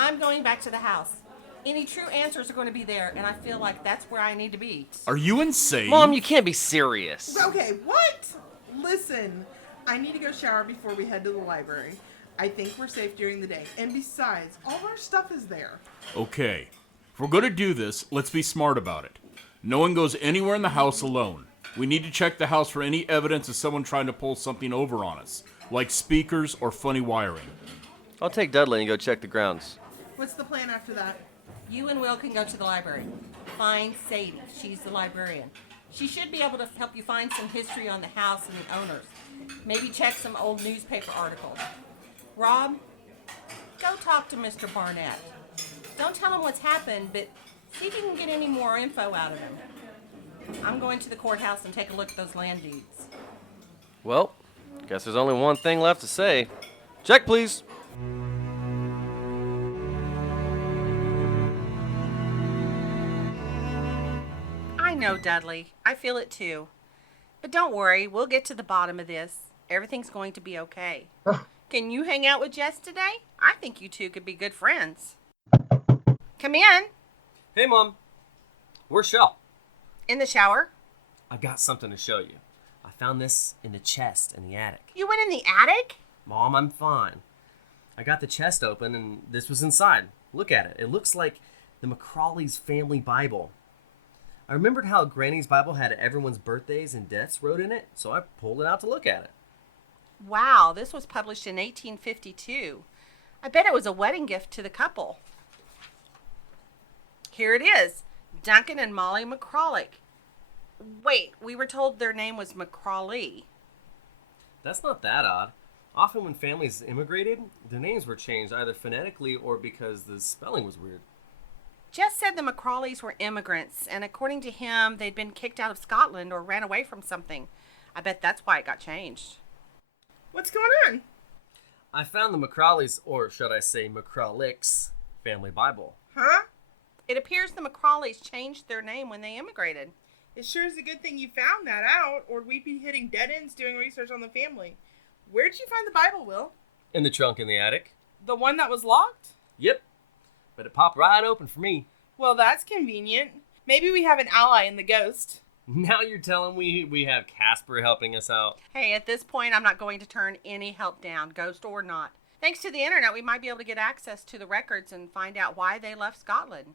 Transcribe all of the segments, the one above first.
I'm going back to the house. Any true answers are going to be there, and I feel like that's where I need to be. Are you insane? Mom, you can't be serious. Okay, what? Listen, I need to go shower before we head to the library. I think we're safe during the day. And besides, all of our stuff is there. Okay. If we're going to do this, let's be smart about it. No one goes anywhere in the house alone. We need to check the house for any evidence of someone trying to pull something over on us, like speakers or funny wiring. I'll take Dudley and go check the grounds. What's the plan after that? You and Will can go to the library. Find Sadie. She's the librarian. She should be able to help you find some history on the house and the owners. Maybe check some old newspaper articles. Rob, go talk to Mr. Barnett. Don't tell him what's happened, but see if you can get any more info out of him. I'm going to the courthouse and take a look at those land deeds. Well, guess there's only one thing left to say. Check, please. I know, Dudley. I feel it too. But don't worry, we'll get to the bottom of this. Everything's going to be okay. Can you hang out with Jess today? I think you two could be good friends. Come in. Hey, Mom. Where's Shell? In the shower. I've got something to show you. I found this in the chest in the attic. You went in the attic? Mom, I'm fine. I got the chest open and this was inside. Look at it. It looks like the McCrawley's family Bible. I remembered how Granny's Bible had everyone's birthdays and deaths wrote in it, so I pulled it out to look at it. Wow, this was published in 1852. I bet it was a wedding gift to the couple. Here it is. Duncan and Molly McCrawley. Wait, we were told their name was McCrawley. That's not that odd. Often when families immigrated, their names were changed either phonetically or because the spelling was weird. Jess said the McCrawleys were immigrants, and according to him, they'd been kicked out of Scotland or ran away from something. I bet that's why it got changed. What's going on? I found the McCrawleys, or should I say McCrawlicks, family Bible. Huh? It appears the McCrawleys changed their name when they immigrated. It sure is a good thing you found that out, or we'd be hitting dead ends doing research on the family. Where'd you find the Bible, Will? In the trunk in the attic. The one that was locked? Yep. But it popped right open for me. Well, that's convenient. Maybe we have an ally in the ghost. Now you're telling we have Casper helping us out. Hey, at this point, I'm not going to turn any help down, ghost or not. Thanks to the internet, we might be able to get access to the records and find out why they left Scotland.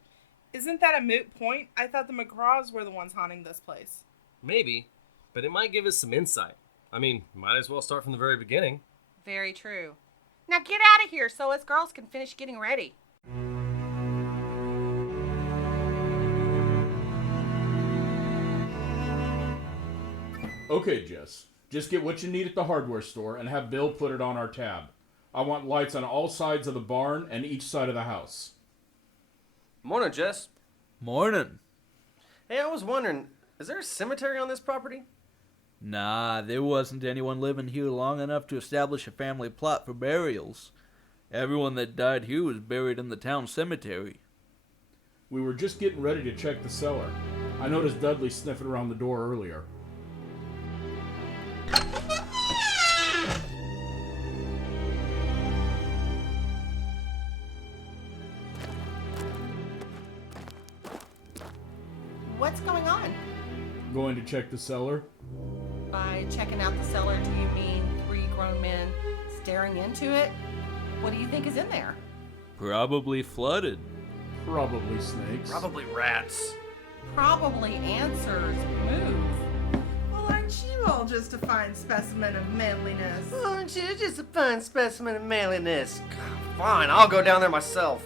Isn't that a moot point? I thought the McCraws were the ones haunting this place. Maybe, but it might give us some insight. I mean, might as well start from the very beginning. Very true. Now get out of here so us girls can finish getting ready. Okay, Jess. Just get what you need at the hardware store and have Bill put it on our tab. I want lights on all sides of the barn and each side of the house. Morning, Jess. Morning. Hey, I was wondering, is there a cemetery on this property? Nah, there wasn't anyone living here long enough to establish a family plot for burials. Everyone that died here was buried in the town cemetery. We were just getting ready to check the cellar. I noticed Dudley sniffing around the door earlier. What's going on? Going to check the cellar? By checking out the cellar, do you mean 3 grown men staring into it? What do you think is in there? Probably flooded. Probably snakes. Probably rats. Probably answers move. Well, aren't you all just a fine specimen of manliness? Aren't you just a fine specimen of manliness? Fine, I'll go down there myself.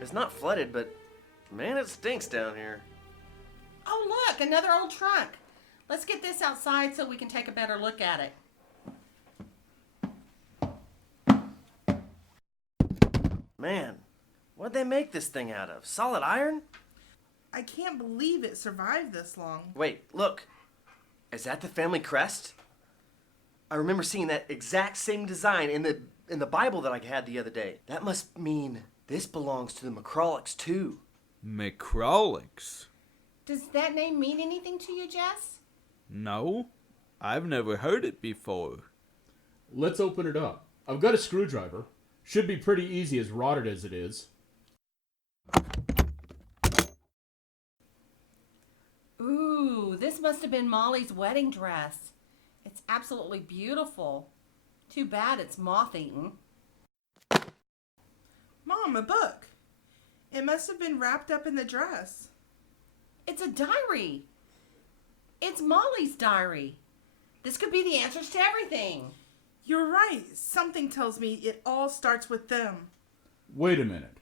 It's not flooded, but man, it stinks down here. Oh, look, another old trunk. Let's get this outside so we can take a better look at it. Man, what'd they make this thing out of? Solid iron? I can't believe it survived this long. Wait, look. Is that the family crest? I remember seeing that exact same design in the Bible that I had the other day. That must mean this belongs to the McCrawlicks too. McCrawlicks? Does that name mean anything to you, Jess? No, I've never heard it before. Let's open it up. I've got a screwdriver. Should be pretty easy as rotted as it is. Ooh, this must have been Molly's wedding dress. It's absolutely beautiful. Too bad it's moth-eaten. Mom, a book. It must have been wrapped up in the dress. It's a diary. It's Molly's diary. This could be the answers to everything. You're right. Something tells me it all starts with them. Wait a minute.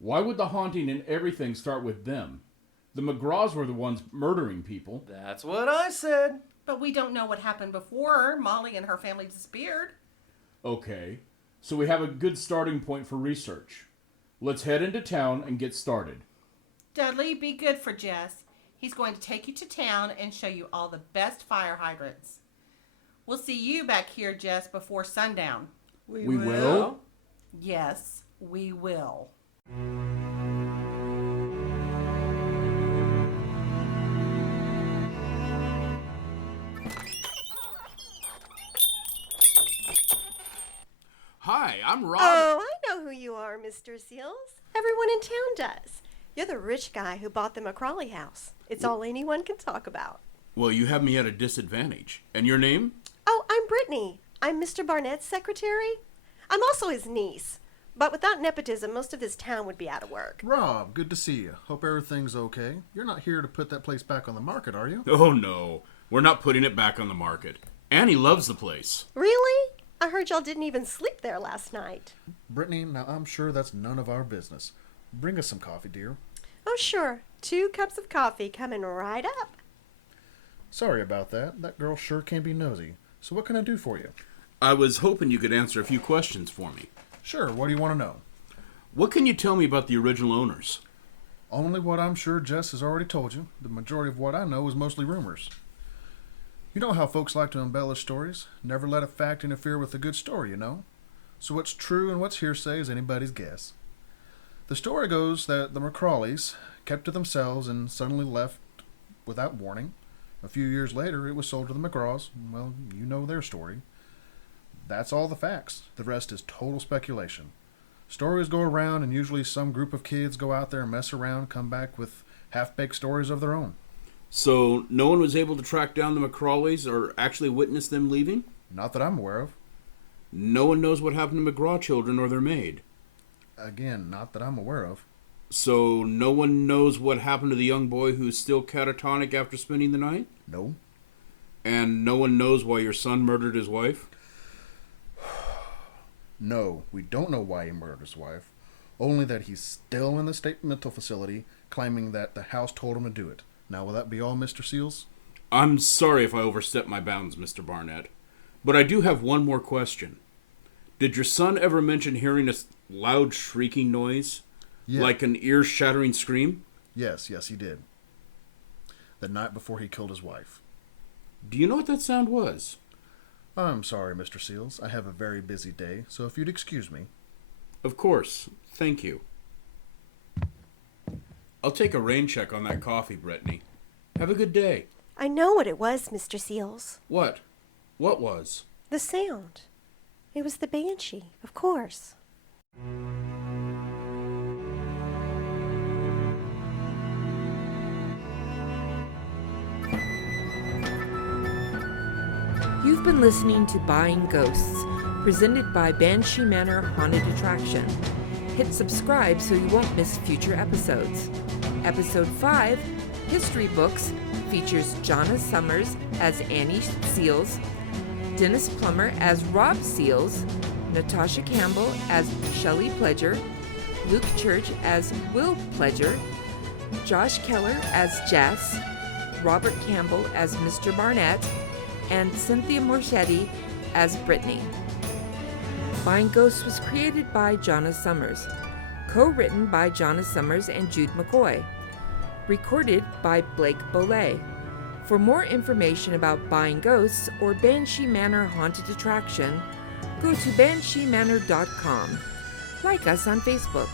Why would the haunting and everything start with them? The McGraws were the ones murdering people. That's what I said. But we don't know what happened before Molly and her family disappeared. Okay, so we have a good starting point for research. Let's head into town and get started. Dudley, be good for Jess. He's going to take you to town and show you all the best fire hydrants. We'll see you back here, Jess, before sundown. We will? Yes, we will. Hi, I'm Rob. Oh, I know who you are, Mr. Seals. Everyone in town does. You're the rich guy who bought the McCrawley house. It's all anyone can talk about. Well, you have me at a disadvantage. And your name? Oh, I'm Brittany. I'm Mr. Barnett's secretary. I'm also his niece. But without nepotism, most of this town would be out of work. Rob, good to see you. Hope everything's okay. You're not here to put that place back on the market, are you? Oh, no. We're not putting it back on the market. Annie loves the place. Really? I heard y'all didn't even sleep there last night. Brittany, now I'm sure that's none of our business. Bring us some coffee, dear. Oh, sure. 2 cups of coffee coming right up. Sorry about that. That girl sure can be nosy. So what can I do for you? I was hoping you could answer a few questions for me. Sure, what do you want to know? What can you tell me about the original owners? Only what I'm sure Jess has already told you. The majority of what I know is mostly rumors. You know how folks like to embellish stories? Never let a fact interfere with a good story, you know? So what's true and what's hearsay is anybody's guess. The story goes that the McCrawleys kept to themselves and suddenly left without warning. A few years later, it was sold to the McGraws. Well, you know their story. That's all the facts. The rest is total speculation. Stories go around, and usually some group of kids go out there and mess around, come back with half-baked stories of their own. So no one was able to track down the McCrawleys or actually witness them leaving? Not that I'm aware of. No one knows what happened to McGraw children or their maid. Again, not that I'm aware of. So no one knows what happened to the young boy who's still catatonic after spending the night? No. And no one knows why your son murdered his wife? No, we don't know why he murdered his wife. Only that he's still in the state mental facility, claiming that the house told him to do it. Now, will that be all, Mr. Seals? I'm sorry if I overstepped my bounds, Mr. Barnett. But I do have one more question. Did your son ever mention hearing a loud shrieking noise? Yeah. Like an ear-shattering scream? Yes, he did. The night before he killed his wife. Do you know what that sound was? I'm sorry, Mr. Seals. I have a very busy day, so if you'd excuse me. Of course. Thank you. I'll take a rain check on that coffee, Brittany. Have a good day. I know what it was, Mr. Seals. What? What was? The sound. It was the banshee, of course. You've been listening to Buying Ghosts, presented by Banshee Manor Haunted Attraction. Hit subscribe so you won't miss future episodes. Episode 5, History Books, features Jonna Summers as Annie Seals, Dennis Plummer as Rob Seals, Natasha Campbell as Shelley Pledger, Luke Church as Will Pledger, Josh Keller as Jess, Robert Campbell as Mr. Barnett, and Cynthia Morchetti as Brittany. Buying Ghosts was created by Jonna Summers, co-written by Jonna Summers and Jude McCoy, recorded by Blake Bollet. For more information about Buying Ghosts or Banshee Manor Haunted Attraction, go to bansheemanor.com. Like us on Facebook.